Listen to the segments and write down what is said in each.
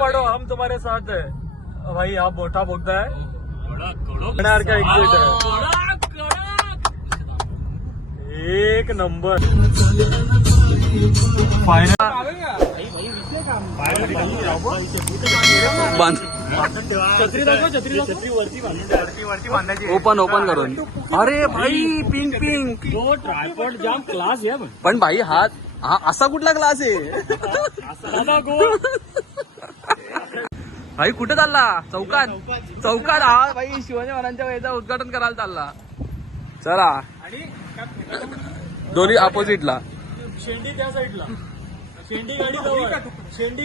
पढ़ो हम तुम्हारे साथ है भाई। आप मोठा बोगदा है का एग्जिट है। एक नंबर फाइनल ओपन करून. अरे भाई पिंक पिंक ट्रायपॉड जाम क्लास आहे पण भाई हा असा कुठला क्लास आहे. भाई कुठे चालला. चौकात हा भाई शिवाजी महाराजांच्या वेळेचा उद्घाटन करायला चालला. चला दोन्ही अपोजिटला. शेंडी त्या साईडला. शेंडी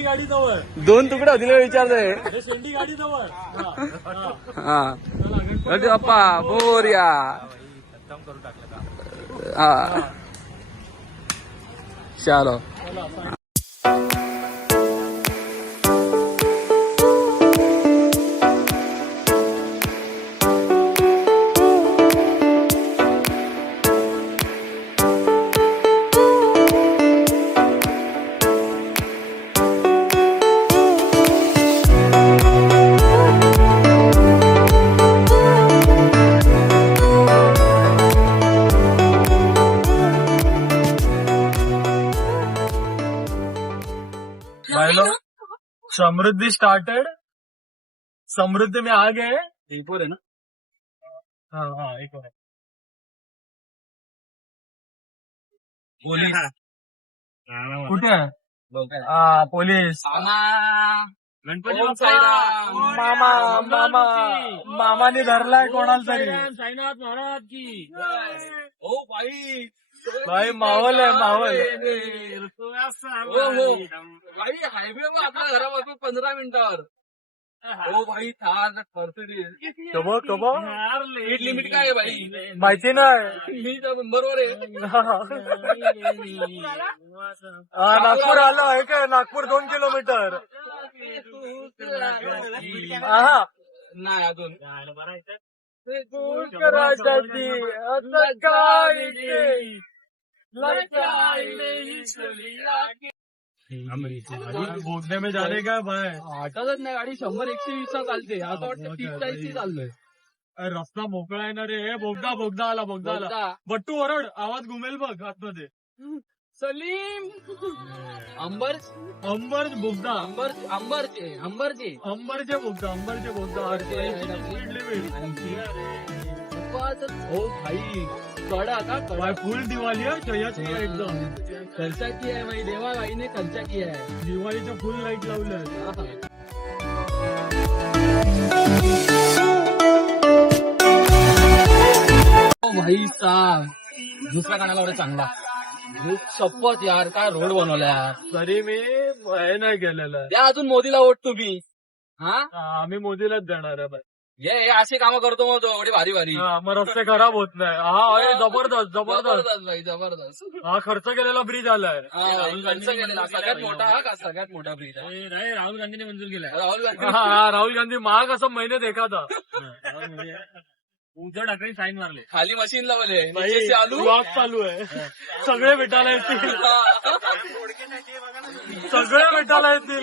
गाडी जवळ दोन तुकडे होतील विचारतोय. शेंडी गाडी जवळ. हा गणपती बाप्पा मोरया. हा चलो. समृद्धि स्टार्टेड. समृद्धि में आ गए. एक और है ना. हाँ एक और है. पोलीस कुठे आहे. पोलीस. गणपती मामाने धरलाय कोणाला तरी. साईनाथ महाराज की. ओ भाई भाई माहोल आहे माहोल. भाई हायवेवर आपल्या घरापासून 15 मिनिटावर. ओ भाई थार मर्सिडीज. स्पीड लिमिट काय आहे भाई. माहिती नाही. मी तर बरोबर आहे. नागपूर आलं आहे का. नागपूर 2 किलोमीटर. नाही अजून बोगदे में जाने का भाई. आठवतच नाही गाडी 100-120 चालते. आता वाटतं 30-40 चाललोय. रस्ता मोकळा आहे ना रे. बोगदा आला. बट्टू ओरड. आवाज घुमेल बघ आतमध्ये. सलीम अंबर बोगदा. अंबरचे बोगदा. Speed limit. हो भाई कडा का फुल दिवाळी आहे. एकदम खर्चा किया है भाई. देवा भाईने खर्चा किया है. दिवाळीच्या फुल लाईट लावल्या. भाई साहब दुसरा गाण्याला एवढा चांगला. शपथ यार काय रोड बनवला यार. तरी मी हे नाही केलेलं. द्या अजून मोदीला वोट तुम्ही. आम्ही मोदीलाच देणार आहे भाई. ये असे काम करतो मग एवढी भारी मग रस्ते खराब होत नाही. जबरदस्त भाई जबरदस्त. हा खर्च केलेला ब्रिज आलाय. खर्च केलेला सगळ्यात मोठा ब्रिज आहे. राहुल गांधीने मंजूर केलाय. राहुल गांधी महाग असं महिन्यात एखादा. उद्धव ठाकरे साईन मारले. खाली मशीन लावले. चालू आहे. सगळे भेटायला येतील.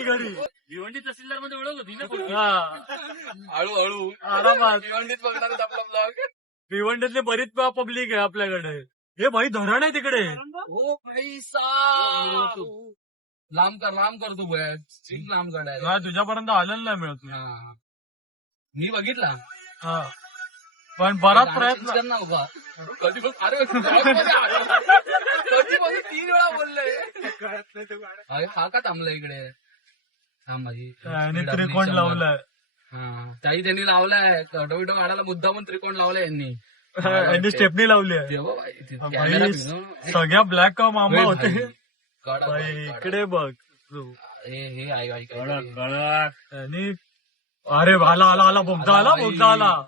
घरी. भिवंडी तहसीलदार मध्ये ओळख होती ना. हळूहळू आरामात. भिवंडीत बघणार आपला ब्लॉग. भिवंडीतले बरीच पब्लिक आहे आपल्याकडे. हे भाई धरण आहे तिकडे. हो भाई साहब लांब कर तू भय. लांब काढायला तुझ्यापर्यंत आलेलं नाही मिळत. मी बघितला. पण बराच प्रयत्न करणार होता. कधी 3 वेळा बोललोय. हा का थांबला इकडे. त्रिकोण लावलाय. त्याही त्यांनी लावलाय. फोटो काढायला मुद्दा पण त्रिकोण लावलाय यांनी. स्टेपनी लावली आहे. सगळ्या ब्लॅक का मामा होते. इकडे बघ. अरे आला बोगदा आला.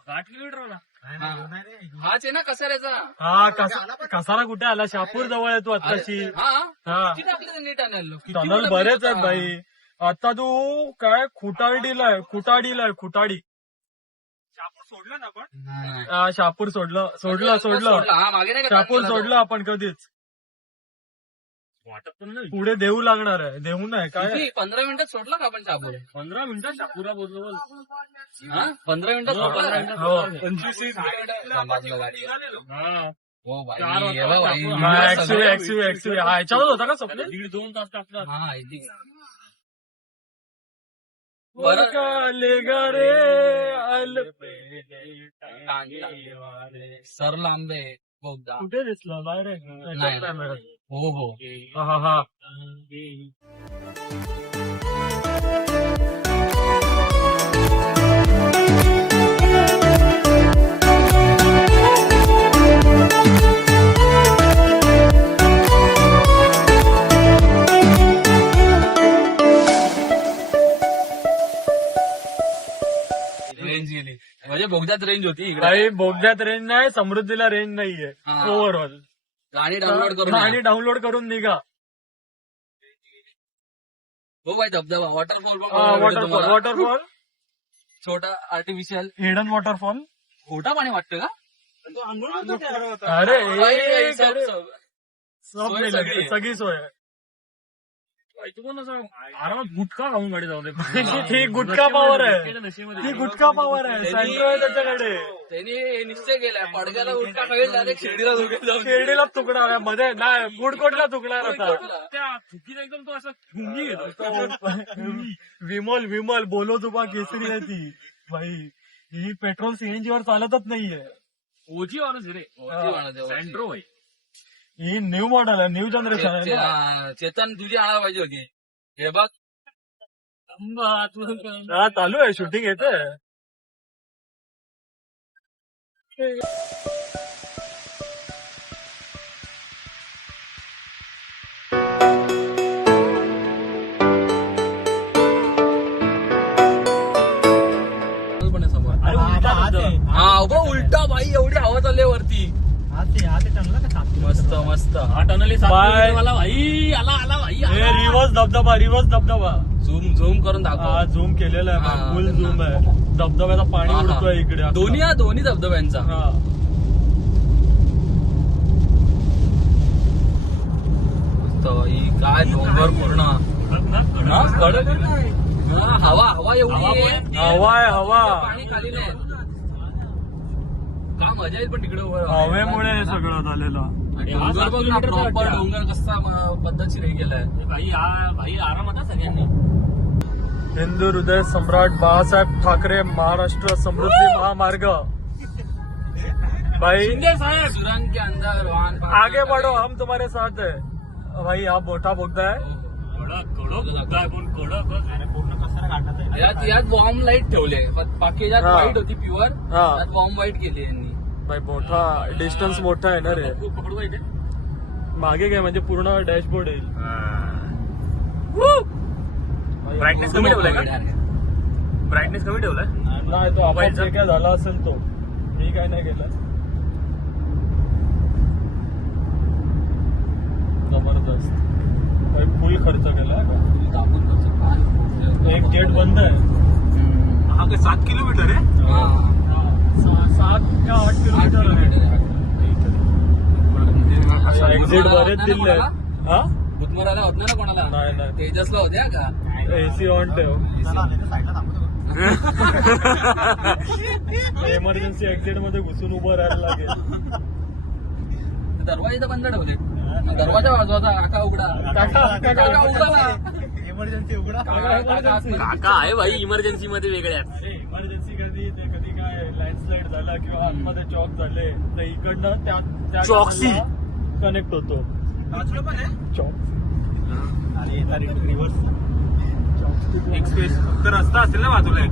8 किलोमीटर आला. हाच आहे ना कसाऱ्याचा. कसारा कुठे आला. शहापूर जवळ आहे. तू आत्ताची. नीट आणायला टनल बरेच आहेत भाई. आता तू काय खुटाडी. सोडलं ना आपण. शहापूर सोडलं. शहापूर सोडलं आपण कधीच. वाटत पण नाही पुढे देऊ लागणार आहे. देऊ नाही काय किती? 15 मिनिटात सोडला का आपण शापूर? 15 मिनिटात शापुरा बोललो. हा 15 मिनिटात सोडला. हो 25 हो भाई, चार वाजता ये बघ भाई, आपण- मला एक्सुवी सगळं- एक्सुवी एक्सुवी हा याच्यावर होता का स्वप्न? 1.5-2 तास टाकतात. हा I think. बरं ले रे सर लांबे बोगदा. कुठे दिसला नाही रे नाही. नाही मिळत. हो हो. हा हा रेंज गेली म्हणजे बोगद्यात रेंज होती इकडे. काही बोगद्यात रेंज नाही, समृद्धीला रेंज नाहीये हा. ओव्हरऑल. गाणी डाउनलोड करून आणि डाउनलोड करून निघा. हो भाई, धबधबा वॉटरफॉल वॉटरफॉल वॉटरफॉल छोटा आर्टिफिशियल हिडन वॉटरफॉल. खोटा पाणी वाटतं का? अरे भाई, एक सब- अरे, सब. सब सोय मिळालं. सगळी आहे. सगळी सोय आहे. आरामात गुटखा खाऊन गाडी जाऊ दे. ती गुटखा पॉवर आहे. ती गुटखा पॉवर आहे. सेंटर आहे त्याच्याकडे. त्यांनी निश्चय केलाय पडग्याला उठका कळेल डायरेक्ट शिर्डीला दोघे जाऊन. शिर्डीला तुकणार आहे मध्ये नाही गुडकोटला तुकणार होता. त्या चुकीला एकदम तो असं ठुंगी घेतो. विमल बोलो तुबा केसरी आहे ती. भाई ही पेट्रोल सीएनजी वर चालतच नाहीये. ओजी माणूस रे. सँड्रो भाई. ही न्यू मॉडेल आहे, न्यू जनरेशन आहे ना. चेतन तुझी आणायला पाहिजे होती. हे बघ हा चालू आहे शूटिंग येते. हा उभा उलटा भाई, एवढी हवा चालली वरती. मस्त मस्त. रिवर्स धबधबा झूम झूम करून दाखव. हा झूम केलेला आहे हा, फुल त्यांना. झूम आहे. धबधब्याचा पाणी हा, हा. उडतोय इकडे असं. दोन्ही धबधब्यांचा. हा मस्त भाई, काय डोंगर पूर्ण. हा, कडक. हा, हवा एवढी आहे. हवा आहे हवा. पाणी खाली नाही. काय मजा येईल पण तिकडे उभं. हवेमुळे हे सगळं झालेलं. आणि डोंगर बघ ना, प्रॉपर डोंगर कसा पद्धतशीर हे केलाय. भाई आरामात हा सगळ्यांनी. हिंदू हृदय सम्राट बाळासाहेब ठाकरे महाराष्ट्र समृद्धी महामार्ग. भाई सुरंग के अंदर वाहन आगे बढ़ो हम तुम्हारे साथ है. भाई हा मोठा बोगदा आहे. यात बॉम्ब लाईट ठेवले. बाकी यात हा. व्हाईट होती प्युअर. हा. यात बॉम्ब व्हाईट केली यांनी. भाई मोठा डिस्टन्स मोठा आहे ना रे. मागे काय म्हणजे पूर्ण डॅशबोर्ड येईल. ब्राईटनेस कमी ठेवलाय का? ब्राईटनेस कमी ठेवलाय. नाही तो आपण जे काय झाला असेल तो मी काय नाही केलं. जबरदस्त भाई फुल खर्च केलाय का. एक गेट बंद आहे. हा काय 7 किलोमीटर आहे. हा. 7 का 8 किलोमीटर आहे. एक्झिट बरेच दिले आहेत. हा बुधमराला होत नाही ना कोणाला. नाही नाही तेजसला होत्या का. एसी ऑन ठेव. एमर्जन्सी एक्झिट मध्ये घुसून उभं राहायला लागेल. दरवाजे तर बंद ठेवले. दरवाजा वाजवाचा. काका उघडा. काका उघडा. इमर्जन्सी उघडा. काका आहे भाई इमर्जन्सी मध्ये वेगळ्यात. इमर्जन्सी कधी काय लँडस्लाईड झाला किंवा आतमध्ये चॉक झाले तर इकडनं त्या चॉक्सी. कनेक्ट होतो. चॉक एक्सप्रेस फक्त रस्ता असेल ना बाजूला एक.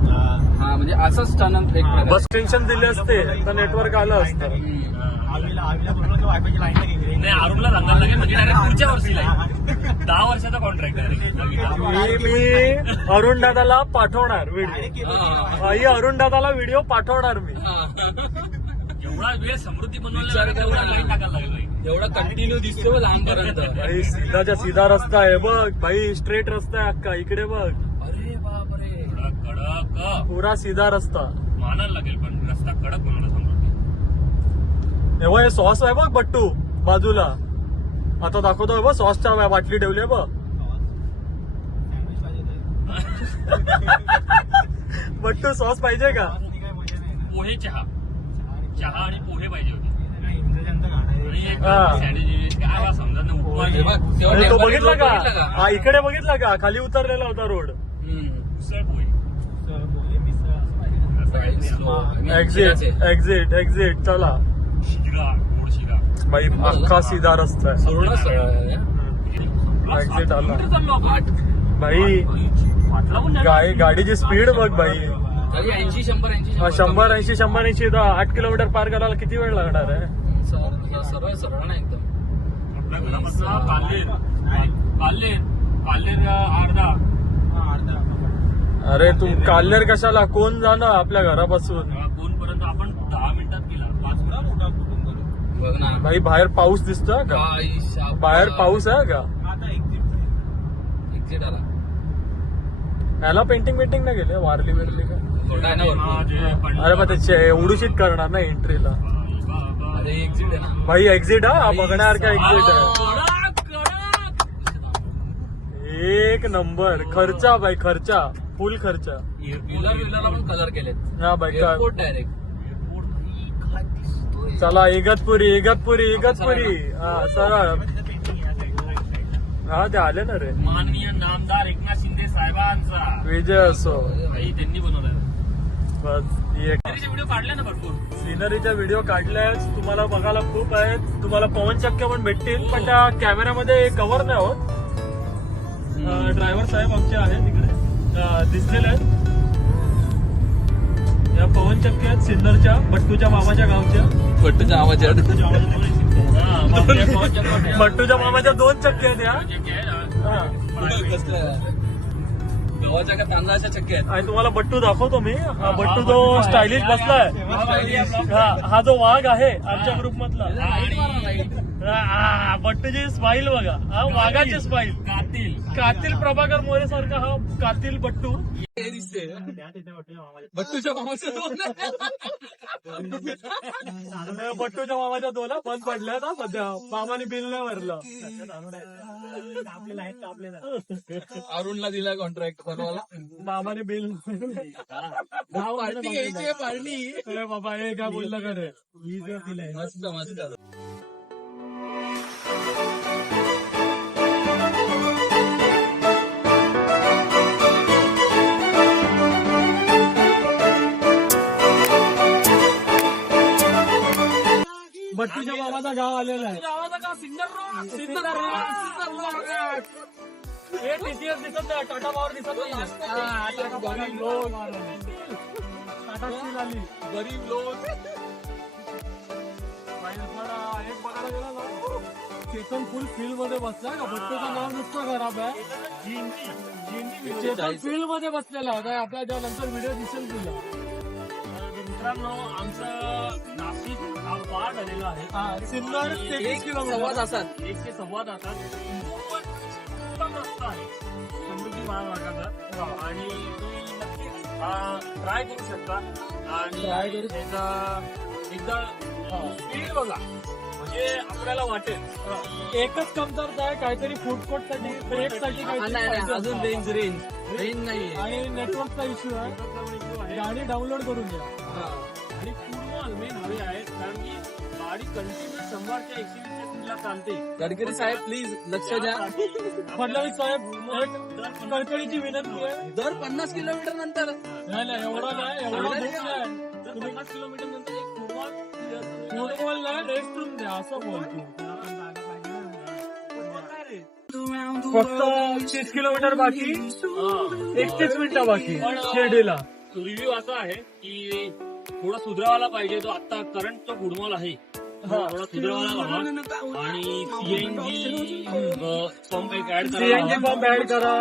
हा म्हणजे असंच टर्न एक प्रकार. बस टेन्शन दिले असते तर नेटवर्क आलं असतं. नाही अरुणला सांगायला लागेल म्हणजे direct पुढच्या वर्षीला आहे. 10 वर्षाचा कॉन्ट्रॅक्ट आहे. मी अरुण दादाला पाठवणार व्हिडिओ. हा. आई अरुण दादाला व्हिडिओ पाठवणार मी. एवढा वेळ समृद्धी बनवायला एवढा लाईन टाकायला लागेल भाई. एवढा कंटिन्यू दिसतो लांबपर्यंत. भाई सीधाच्या सीधा रस्ता आहे बघ. भाई स्ट्रेट रस्ता आहे अक्का. इकडे बघ अरे बापरे. कडक पुरा सीधा रस्ता. मानायला लागेल पण रस्ता कडक बनवला समृद्धी. तेव्हा हे सॉस आहे बघ बट्टू बाजूला. आता दाखवतोय बघ सॉसच्या बाटली ठेवली बघ. बट्टू सॉस पाहिजे का? पोहे चहा आणि पोहे पाहिजे होते आणि एक हा. सँडविच काय बा समजा ना उपमा हे बघ, तेव्हा अरे तो टेम्पल बघितला का? बघितलं का? हा इकडे बघितला का? खाली उतरलेला होता रोड. उसळ पोहे एक्झिट चला. शिरा गोड शिरा भाई अख्खा सीधा रस्ता आहे. सोडणं सरळ आहे. एक्झिट आला. कुठं चाललो आपण? भाई वाटला पण नाही. गाडीची स्पीड बघ भाई. तरी 80-100 100-80 8 किलोमीटर पार करायला किती वेळ लागणार आहे? सरळ ना एकदम. आपल्या घरापासून काल्लेर अर्धा अरे तू काल्लेर कशाला? कोण जाणार आपल्या घरापासून? कोणपर्यंत आपण 10 मिनिटात गेला 5 मिनिटात. बघ ना भाई बाहेर पाऊस दिसतोय का? आई शाबास. बाहेर पाऊस आहे का? एक्झिट आला. याला पेंटिंग नाही गेले? वारली बिरली का? थोडा आहे ना वरती. अरे मग त्याची एवढीशीच करणार ना एंट्रीला. अरे एक्झिट आहे ना. भाई एक्झिट हा बघण्यासारखा एक्झिट आहे. एक नंबर. खर्चा भाई खर्चा फुल खर्चा. व्हीलरला पण कलर केलेत. हा भाई का एअरपोर्ट डायरेक्ट. चला इगतपुरी हा सरळ. हा ते आले ना रे. माननीय नामदार एकनाथ शिंदे साहेबांचा विजय असो. भाई त्यांनी बनवलाय. बस एक व्हिडिओ काढले ना भरपूर. सिनरीच्या व्हिडिओ काढल्यास तुम्हाला बघायला खूप आहेत. तुम्हाला पवन चक्क्या पण भेटतील पण त्या कॅमेऱ्यामध्ये कव्हर नाही होत. ड्रायव्हर साहेब आमचे आहेत तिकडे दिसलेले आहेत. या पवन चक्क्या आहेत सिन्नरच्या बट्टूच्या मामाच्या गावच्या. पट्टूच्या आवाज बट्टूच्या मामाच्या 2 चक्क्या आहेत या. हा. गव्हाच्या का तांदळाच्या चक्क्या आहेत. आणि तुम्हाला बट्टू दाखवतो मी. हा बट्टू जो स्टायलिश बसलाय. हा जो वाघ आहे आमच्या ग्रुप मधला. बट्टूची स्माईल बघा. हा वाघाची स्माईल. कातील प्रभाकर मोरे सारखा हा कातील बट्टू. बट्टूच्या मामाचं बट्टूच्या मामाच्या 2 बंद पडल्या ना सध्या. मामाने बिल नाही भरलं. अरुणला दिला कॉन्ट्रॅक्ट बनवायला. मामाने बिल पार्टी घ्यायची आहे, पार्टी. अरे बाबा हे काय बोललं का रे? मस्त मस्त. बट्टूच्या मामाचा गाव आलेला आहे. हे TCS दिसत नाही. टाटा पॉवर दिसत नाही. गरीब लोक. टाटा स्टील आली. गरीब लोक. एक बघायला गेला ना चेतन फुल फील्ड मध्ये बसला का? बट्टूचं नाव नुसतं खराब आहे. चेतन फील्ड मध्ये बसलेला होता. आपल्या जेव्हा नंतर व्हिडिओ दिसेल तुला. मित्रांनो आमचं नाशिक हा पार झालेला आहे. सिन्नर 33 किलोमीटर. 1.25 तासात. 1 ते 1.25 तासात उत्तम रस्ता आहे समृद्धी महामार्गाचा. आणि तुम्ही नक्की ट्राय करू शकता. आणि Try करू. एकदा स्पीड बघा म्हणजे आपल्याला वाटेल. एकच कमतरता आहे काहीतरी फूड कोर्ट साठी ब्रेक साठी काहीतरी अजून पाहिजे. रेंज नाहीये. आणि नेटवर्कचा इश्यू आहे. गाडी डाउनलोड करून घ्या. आणि पूर्ण मेन हवे आहेत कारण की गाडी कंटिन्यू 100 ते 120 स्पीडला चालते. गडकरी साहेब प्लीज लक्ष द्या. फडणवीस साहेब एक कळकळीची विनंती आहे. दर 50 किलोमीटर नंतर नाही एवढं नाही. एवढं खूप नाही. तुम्ही 50 किलोमीटर नंतर एक फुटबॉल नाही रेस्ट रूम द्या असं बोलतो. फक्त 30 किलोमीटर बाकी. 31 मिनिटं बाकी शिर्डीला. रिव्ह्यू असा आहे की थोडा सुधारावाला पाहिजे. तो आता करंट तो फुटबॉल आहे थोडा सुधारावाला हवा. आणि सीएनजी पंप एक ऍड सीएनजी पंप ऍड करा.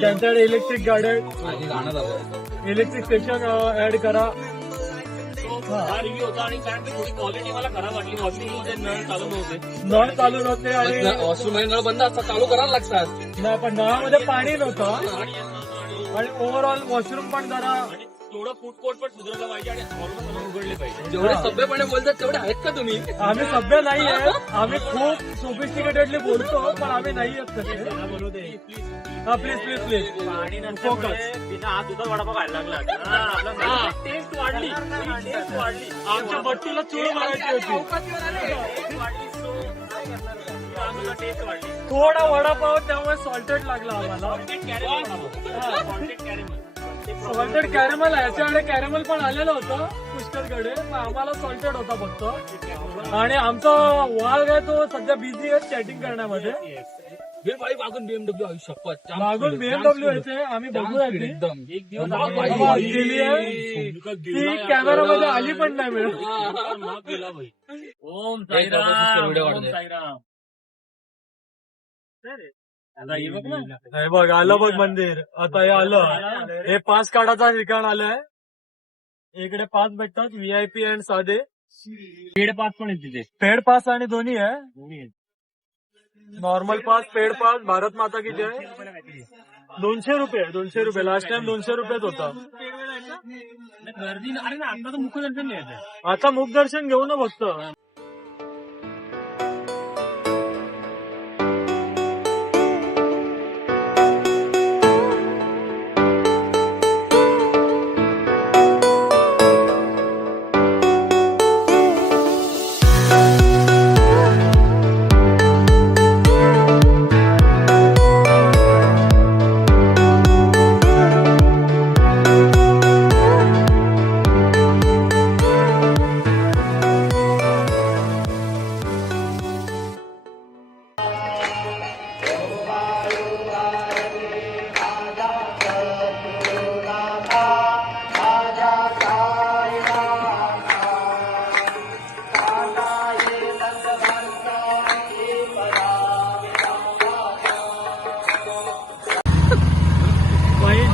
त्यांच्याकडे इलेक्ट्रिक गाड्या इलेक्ट्रिक स्टेशन ऍड करा. हा रिव्ह्यू होता. आणि कारण थोडी क्वालिटी मला खराब वाटली. वॉशिंग मध्ये नळ चालू नव्हते. नळ चालू नव्हते आणि वॉशरूम नळ बंद असतात चालू करायला लागतात. नाही पण नळामध्ये पाणी नव्हतं. आणि ओव्हरऑल वॉशरूम पण जरा थोडं फूड कोर्ट पण सुधारलं पाहिजे आणि ऑलमोस्ट उघडले पाहिजे. जेवढे सभ्यपणे बोलतात तेवढे आहेत का तुम्ही? आम्ही सभ्य नाही आहे, आम्ही खूप सोफिस्टिकेटेडली बोलतो पण आम्ही नाही आहेत तसे. हा प्लीज प्लीज प्लीज फोकस. बिना हात धुता वडापाव खायला लागला. टेस्ट वाढली, टेस्ट वाढली. आमच्या बट्टीला चूळ मारायची होती. टेस्ट वाढली. थोडा वडापाव त्यामुळे सॉल्टेड लागला आम्हाला. सॉल्टेड कॅरेमल याच्याकडे कॅरेमल पण आलेलं होतं पुष्करकडे, पण आम्हाला सॉल्टेड होता फक्त. आणि आमचा वाघ आहे तो सध्या बिझी आहे चॅटिंग करण्यामध्ये. भाई मागून BMW आई शपथ. मागून BMW येते, आम्ही बघूया ती. एकदम एक दिवस आवाज गेली आहे. ती कॅमेरामध्ये आली पण नाही मिळत. माफ गेला भाई. ओम एक वाजता व्हिडिओ साईराम, काढते. ओम साईराम. आता हे बघ ना. हे बघ आलं बघ मंदिर. आता हे आलं, हे पास काढायचा ठिकाण आलंय. इकडे पास भेटतात, VIP अँड साधे. पेड पास पण आहे तिथे. पेड पास आणि दोन्ही आहे. Normal pass, paid pass. Bharat माता की जय. 200 रुपये, 200 रुपये. लास्ट टाइम 200 रुपयात होता. गर्दी अरे ना, आता तर मुखदर्शन घ्यायचं. आता मुखदर्शन घेऊ ना फक्त.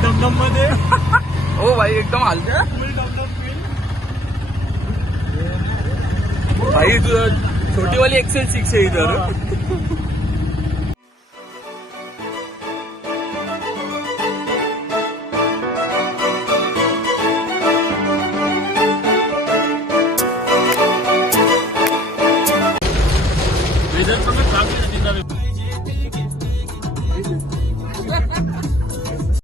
डमडम मध्ये हो भाई एकदम हालते. भाई तुझं छोटीवाली एक्सेल 6 आहे इथं.